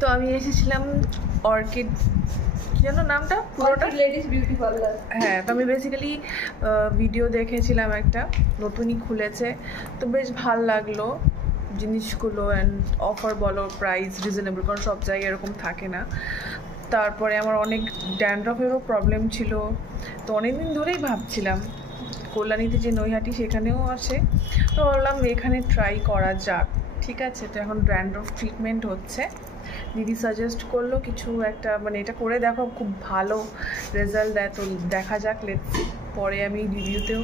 তো আমি এসেছিলাম অর্কিড, কি যেন নামটা পুরোটা, লেডিস বিউটি পার্লার। হ্যাঁ, তো আমি বেসিক্যালি ভিডিও দেখেছিলাম, একটা নতুনই খুলেছে, তো বেশ ভাল লাগলো জিনিসগুলো, অ্যান্ড অফার বলো, প্রাইস রিজনেবল, কারণ সব জায়গায় এরকম থাকে না। তারপরে আমার অনেক ড্যান্ড্রফেরও প্রবলেম ছিল, তো অনেকদিন ধরেই ভাবছিলাম কল্যাণীতে যে নৈহাটি সেখানেও আসে, তো ভাবলাম এখানে ট্রাই করা যাক। ঠিক আছে, তো এখন ড্যান্ড্রফ ট্রিটমেন্ট হচ্ছে, দিদি সাজেস্ট করলো কিছু একটা, মানে এটা করে দেখো খুব ভালো রেজাল্ট দেয়, তো দেখা যাক, পরে আমি রিভিউতেও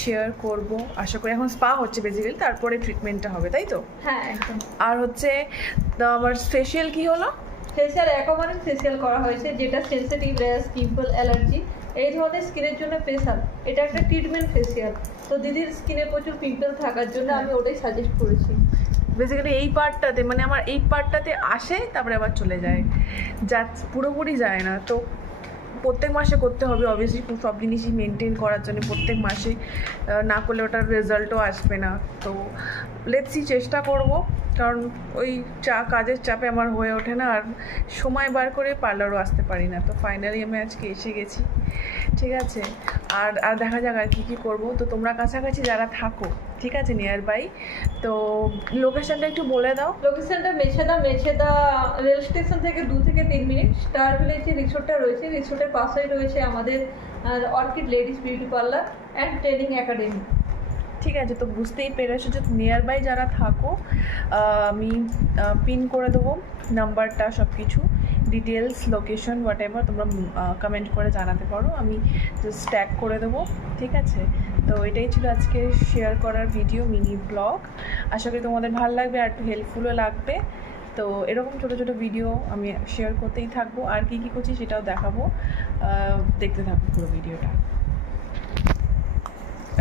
শেয়ার করব। আশা করি এখন স্পা হচ্ছে বেসিক্যালি, তারপরে ট্রিটমেন্টটা হবে, তাই তো? হ্যাঁ একদম। আর হচ্ছে আমার ফেশিয়াল কি হলো? ফেশিয়াল অ্যাকোয়ামারিন ফেশিয়াল করা হয়েছে, যেটা সেনসিটিভ রেস, পিম্পল, অ্যালার্জি এই ধরনের স্কিনের জন্য স্পেশাল। এটা একটা ট্রিটমেন্ট ফেশিয়াল। তো দিদির স্কিনে প্রচুর পিম্পল থাকার জন্য আমি ওটাই সাজেস্ট করেছি। বেসিক্যালি এই পার্টটাতে, মানে আমার এই পার্টটাতে আসে, তারপরে আবার চলে যায়, যা পুরোপুরি যায় না। তো প্রত্যেক মাসে করতে হবে অবভিয়াসলি, সব জিনিসই মেনটেন করার জন্য প্রত্যেক মাসে না করলে ওটার রেজাল্টও আসবে না। তো লেটসি চেষ্টা করব, কারণ ওই কাজের চাপে আমার হয়ে ওঠে না, আর সময় বার করে পার্লারও আসতে পারি না। তো ফাইনালি আমি আজকে এসে গেছি, ঠিক আছে। আর দেখা যাক আর কী করবো। তো তোমরা কাছাকাছি যারা থাকো, ঠিক আছে, নিয়ার বাই, তো লোকেশনটা একটু বলে দাও। লোকেশনটা মেছেদা রেল স্টেশন থেকে 2 থেকে 3 মিনিট। স্টার ভিলেজে রিসোর্টটা রয়েছে, রিসোর্টের পাশেই রয়েছে আমাদের orchid ladies beauty parlour and training academy. ঠিক আছে, তো বুঝতেই পেরেছো যে নিয়ার বাই যারা থাকো, আমি পিন করে দেবো নাম্বারটা, সব কিছু ডিটেলস, লোকেশন, হোয়াট এভার তোমরা কমেন্ট করে জানাতে পারো, আমি জাস্ট ট্যাগ করে দেবো, ঠিক আছে। তো এটাই ছিল আজকে শেয়ার করার ভিডিও, মিনি ব্লগ। আশা করি তোমাদের ভালো লাগবে আর একটু হেল্পফুলও লাগবে। তো এরকম ছোটো ছোটো ভিডিও আমি শেয়ার করতেই থাকবো, আর কী কী করছি সেটাও দেখাবো, দেখতে থাকবো পুরো ভিডিওটা।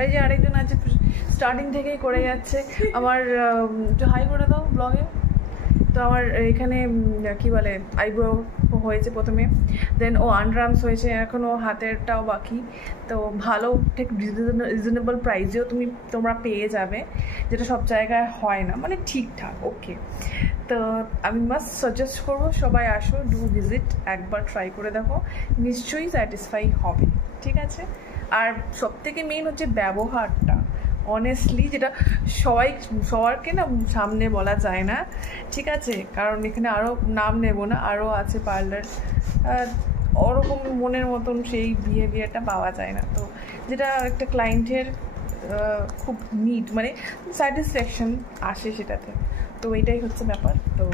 এই যে আরেকজন আছে, স্টার্টিং থেকেই করে যাচ্ছে আমার, হাই করে দাও ব্লগে। তো আমার এখানে কি বলে, আইব্রো হয়েছে প্রথমে, দেন ও আন্ডারআর্মস হয়েছে, এখনও হাতেরটাও বাকি। তো ভালো ঠিক রিজনেবল প্রাইসেও তোমরা পেয়ে যাবে, যেটা সব জায়গায় হয় না, মানে ঠিকঠাক ওকে। তো আমি মাস্ট সাজেস্ট করবো সবাই আসো, ডু ভিজিট, একবার ট্রাই করে দেখো, নিশ্চয়ই স্যাটিসফাই হবে, ঠিক আছে। আর সবথেকে মেইন হচ্ছে ব্যবহারটা, অনেস্টলি, যেটা সবারকে না সামনে বলা যায় না, ঠিক আছে, কারণ এখানে আরও নাম নেব না, আরও আছে পার্লার, ওরকম মনের মতন সেই বিহেভিয়ারটা পাওয়া যায় না। তো যেটা একটা ক্লায়েন্টের খুব নিড, মানে স্যাটিসফ্যাকশন আসে সেটাতে, তো এটাই হচ্ছে ব্যাপার। তো